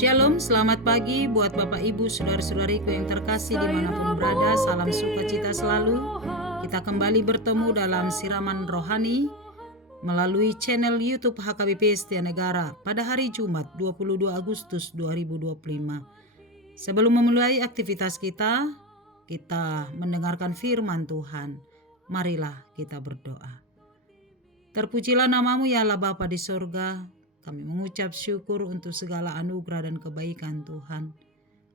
Shalom, selamat pagi buat Bapak Ibu, saudara-saudariku yang terkasih dimanapun berada. Salam sukacita selalu. Kita kembali bertemu dalam siraman rohani melalui channel YouTube HKBP Setia Negara pada hari Jumat 22 Agustus 2025. Sebelum memulai aktivitas kita mendengarkan firman Tuhan. Marilah kita berdoa. Terpujilah namamu ya Allah Bapa di sorga. Kami mengucap syukur untuk segala anugerah dan kebaikan Tuhan,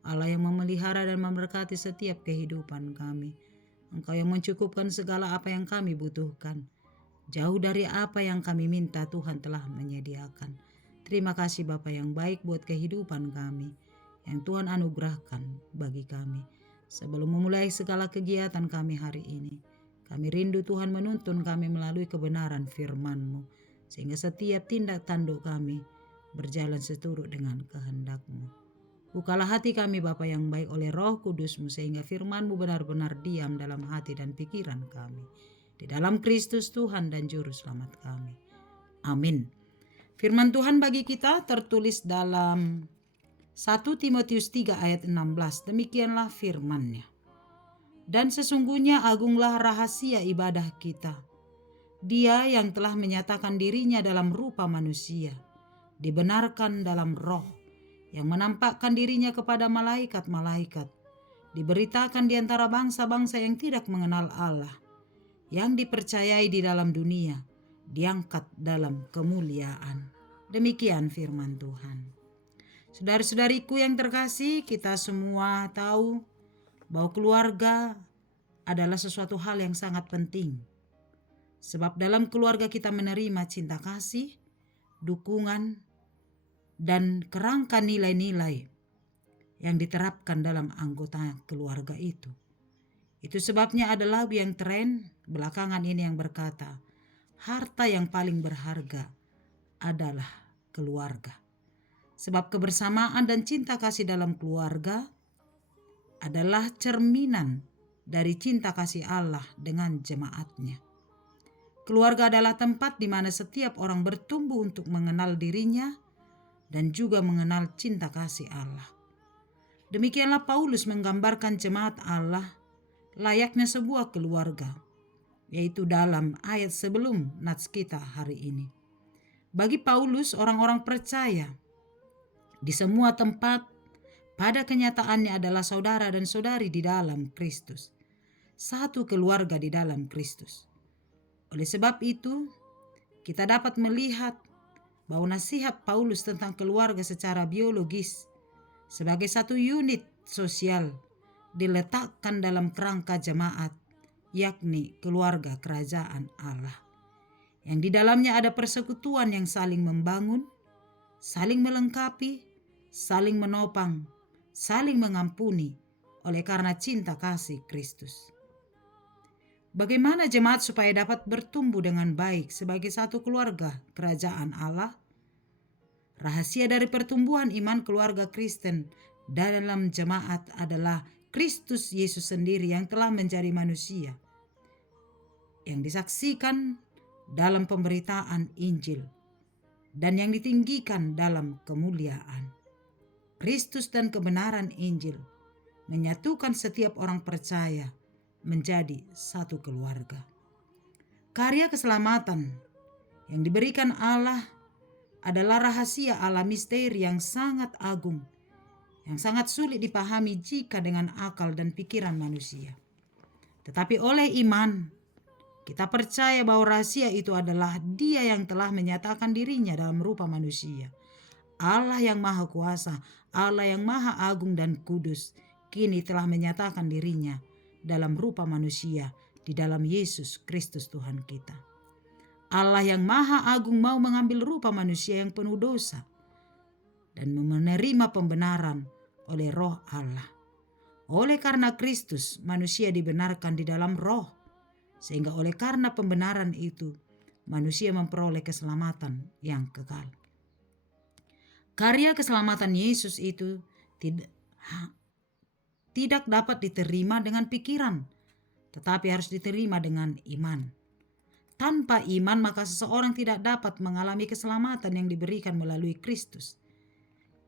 Allah yang memelihara dan memberkati setiap kehidupan kami. Engkau yang mencukupkan segala apa yang kami butuhkan. Jauh dari apa yang kami minta, Tuhan telah menyediakan. Terima kasih Bapa yang baik buat kehidupan kami, yang Tuhan anugerahkan bagi kami. Sebelum memulai segala kegiatan kami hari ini, kami rindu Tuhan menuntun kami melalui kebenaran firman-Mu, sehingga setiap tindak tanduk kami berjalan seturut dengan kehendak-Mu. Bukalah hati kami Bapa yang baik oleh Roh Kudus-Mu, sehingga firman-Mu benar-benar diam dalam hati dan pikiran kami. Di dalam Kristus Tuhan dan Juru Selamat kami. Amin. Firman Tuhan bagi kita tertulis dalam 1 Timotius 3 ayat 16. Demikianlah firman-Nya. Dan sesungguhnya agunglah rahasia ibadah kita. Dia yang telah menyatakan dirinya dalam rupa manusia, dibenarkan dalam roh, yang menampakkan dirinya kepada malaikat-malaikat, diberitakan di antara bangsa-bangsa yang tidak mengenal Allah, yang dipercayai di dalam dunia, diangkat dalam kemuliaan. Demikian firman Tuhan. Saudara-saudariku yang terkasih, kita semua tahu bahwa keluarga adalah sesuatu hal yang sangat penting. Sebab dalam keluarga kita menerima cinta kasih, dukungan, dan kerangka nilai-nilai yang diterapkan dalam anggota keluarga itu. Itu sebabnya ada lagu yang tren belakangan ini yang berkata, harta yang paling berharga adalah keluarga. Sebab kebersamaan dan cinta kasih dalam keluarga adalah cerminan dari cinta kasih Allah dengan jemaatnya. Keluarga adalah tempat di mana setiap orang bertumbuh untuk mengenal dirinya dan juga mengenal cinta kasih Allah. Demikianlah Paulus menggambarkan jemaat Allah layaknya sebuah keluarga, yaitu dalam ayat sebelum nats kita hari ini. Bagi Paulus, orang-orang percaya di semua tempat pada kenyataannya adalah saudara dan saudari di dalam Kristus. Satu keluarga di dalam Kristus. Oleh sebab itu, kita dapat melihat bahwa nasihat Paulus tentang keluarga secara biologis sebagai satu unit sosial diletakkan dalam kerangka jemaat, yakni keluarga kerajaan Allah, yang di dalamnya ada persekutuan yang saling membangun, saling melengkapi, saling menopang, saling mengampuni oleh karena cinta kasih Kristus. Bagaimana jemaat supaya dapat bertumbuh dengan baik sebagai satu keluarga kerajaan Allah? Rahasia dari pertumbuhan iman keluarga Kristen dalam jemaat adalah Kristus Yesus sendiri yang telah menjadi manusia, yang disaksikan dalam pemberitaan Injil dan yang ditinggikan dalam kemuliaan. Kristus dan kebenaran Injil menyatukan setiap orang percaya menjadi satu keluarga. Karya keselamatan yang diberikan Allah adalah rahasia Allah misteri yang sangat agung, yang sangat sulit dipahami jika dengan akal dan pikiran manusia. Tetapi oleh iman, kita percaya bahwa rahasia itu adalah Dia yang telah menyatakan dirinya dalam rupa manusia. Allah yang maha kuasa, Allah yang maha agung dan kudus, kini telah menyatakan dirinya dalam rupa manusia di dalam Yesus Kristus Tuhan kita. Allah yang Maha Agung mau mengambil rupa manusia yang penuh dosa dan menerima pembenaran oleh Roh Allah. Oleh karena Kristus, manusia dibenarkan di dalam Roh, sehingga oleh karena pembenaran itu, manusia memperoleh keselamatan yang kekal. Karya keselamatan Yesus itu tidak dapat diterima dengan pikiran, tetapi harus diterima dengan iman. Tanpa iman, maka seseorang tidak dapat mengalami keselamatan yang diberikan melalui Kristus.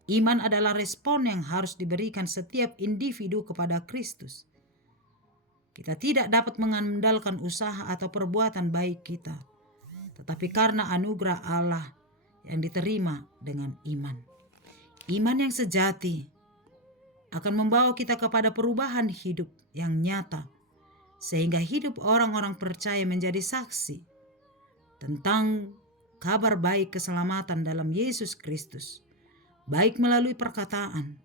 Iman adalah respon yang harus diberikan setiap individu kepada Kristus. Kita tidak dapat mengandalkan usaha atau perbuatan baik kita, tetapi karena anugerah Allah yang diterima dengan iman. Iman yang sejati akan membawa kita kepada perubahan hidup yang nyata, sehingga hidup orang-orang percaya menjadi saksi tentang kabar baik keselamatan dalam Yesus Kristus, baik melalui perkataan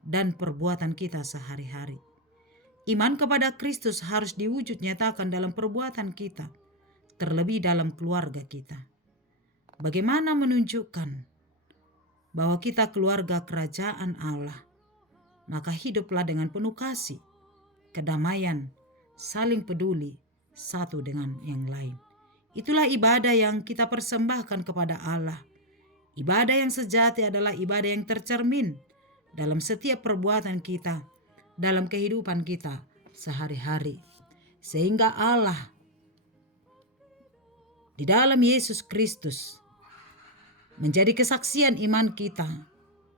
dan perbuatan kita sehari-hari. Iman kepada Kristus harus diwujud nyatakan dalam perbuatan kita, terlebih dalam keluarga kita. Bagaimana menunjukkan bahwa kita keluarga kerajaan Allah? Maka hiduplah dengan penuh kasih, kedamaian, saling peduli satu dengan yang lain. Itulah ibadah yang kita persembahkan kepada Allah. Ibadah yang sejati adalah ibadah yang tercermin dalam setiap perbuatan kita, dalam kehidupan kita sehari-hari. Sehingga Allah di dalam Yesus Kristus menjadi kesaksian iman kita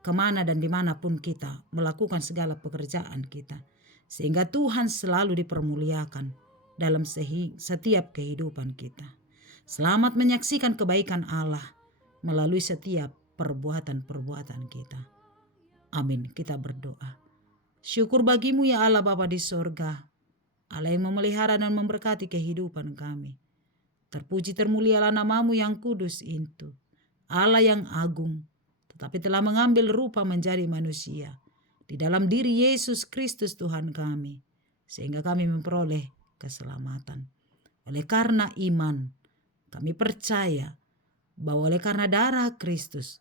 kemana dan dimanapun kita melakukan segala pekerjaan kita. Sehingga Tuhan selalu dipermuliakan dalam setiap kehidupan kita. Selamat menyaksikan kebaikan Allah melalui setiap perbuatan-perbuatan kita. Amin. Kita berdoa. Syukur bagimu ya Allah Bapa di sorga, Allah yang memelihara dan memberkati kehidupan kami. Terpuji termulialah namamu yang kudus itu, Allah yang agung, tetapi telah mengambil rupa menjadi manusia di dalam diri Yesus Kristus Tuhan kami, sehingga kami memperoleh keselamatan. Oleh karena iman, kami percaya bahwa oleh karena darah Kristus,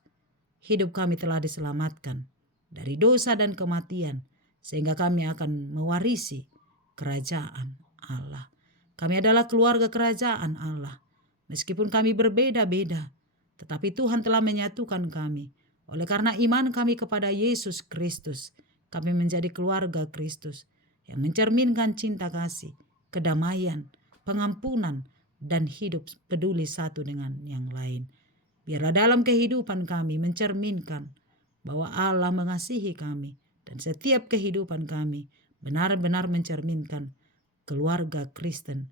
hidup kami telah diselamatkan dari dosa dan kematian, sehingga kami akan mewarisi kerajaan Allah. Kami adalah keluarga kerajaan Allah. Meskipun kami berbeda-beda, tetapi Tuhan telah menyatukan kami. Oleh karena iman kami kepada Yesus Kristus, kami menjadi keluarga Kristus yang mencerminkan cinta kasih, kedamaian, pengampunan, dan hidup peduli satu dengan yang lain. Biarlah dalam kehidupan kami mencerminkan bahwa Allah mengasihi kami, dan setiap kehidupan kami benar-benar mencerminkan keluarga Kristen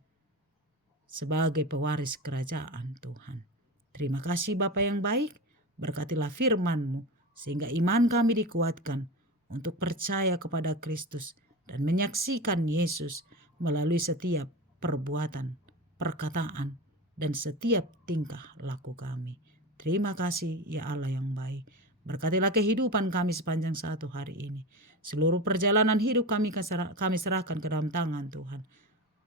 sebagai pewaris kerajaan Tuhan. Terima kasih Bapa yang baik, berkatilah firman-Mu sehingga iman kami dikuatkan untuk percaya kepada Kristus dan menyaksikan Yesus melalui setiap perbuatan, perkataan, dan setiap tingkah laku kami. Terima kasih ya Allah yang baik. Berkatilah kehidupan kami sepanjang satu hari ini. Seluruh perjalanan hidup kami serahkan ke dalam tangan Tuhan.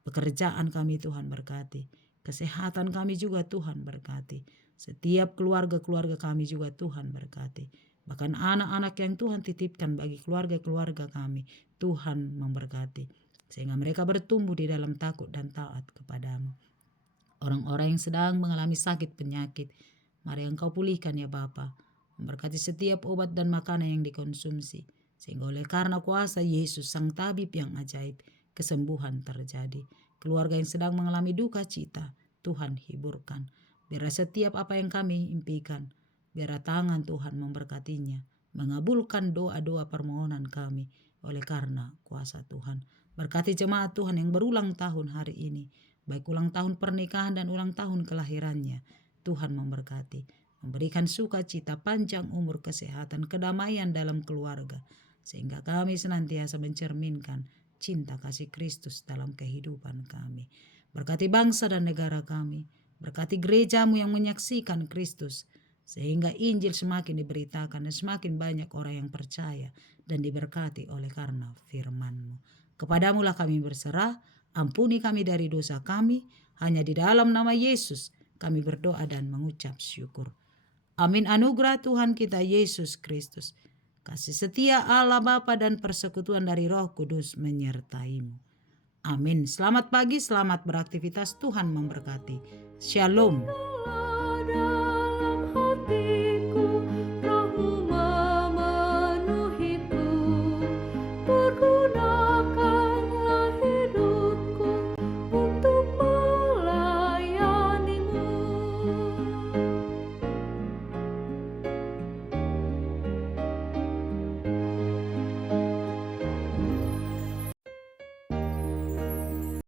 Pekerjaan kami Tuhan berkati. Kesehatan kami juga Tuhan berkati. Setiap keluarga-keluarga kami juga Tuhan berkati. Bahkan anak-anak yang Tuhan titipkan bagi keluarga-keluarga kami, Tuhan memberkati. Sehingga mereka bertumbuh di dalam takut dan taat kepadamu. Orang-orang yang sedang mengalami sakit penyakit, mari Engkau pulihkan ya Bapa. Memberkati setiap obat dan makanan yang dikonsumsi. Sehingga oleh karena kuasa Yesus sang tabib yang ajaib, kesembuhan terjadi. Keluarga yang sedang mengalami duka cita, Tuhan hiburkan. Biar setiap apa yang kami impikan, biar tangan Tuhan memberkatinya, mengabulkan doa-doa permohonan kami oleh karena kuasa Tuhan. Berkati jemaat Tuhan yang berulang tahun hari ini, baik ulang tahun pernikahan dan ulang tahun kelahirannya. Tuhan memberkati, memberikan sukacita, panjang umur, kesehatan, kedamaian dalam keluarga, sehingga kami senantiasa mencerminkan cinta kasih Kristus dalam kehidupan kami. Berkati bangsa dan negara kami, berkati gerejamu yang menyaksikan Kristus, sehingga Injil semakin diberitakan dan semakin banyak orang yang percaya dan diberkati oleh karena firman-Mu. Kepadamulah kami berserah, ampuni kami dari dosa kami, hanya di dalam nama Yesus Kami berdoa dan mengucap syukur. Amin. Anugerah Tuhan kita Yesus Kristus, kasih setia Allah Bapa dan persekutuan dari Roh Kudus menyertaimu. Amin. Selamat pagi, selamat beraktivitas. Tuhan memberkati. Shalom.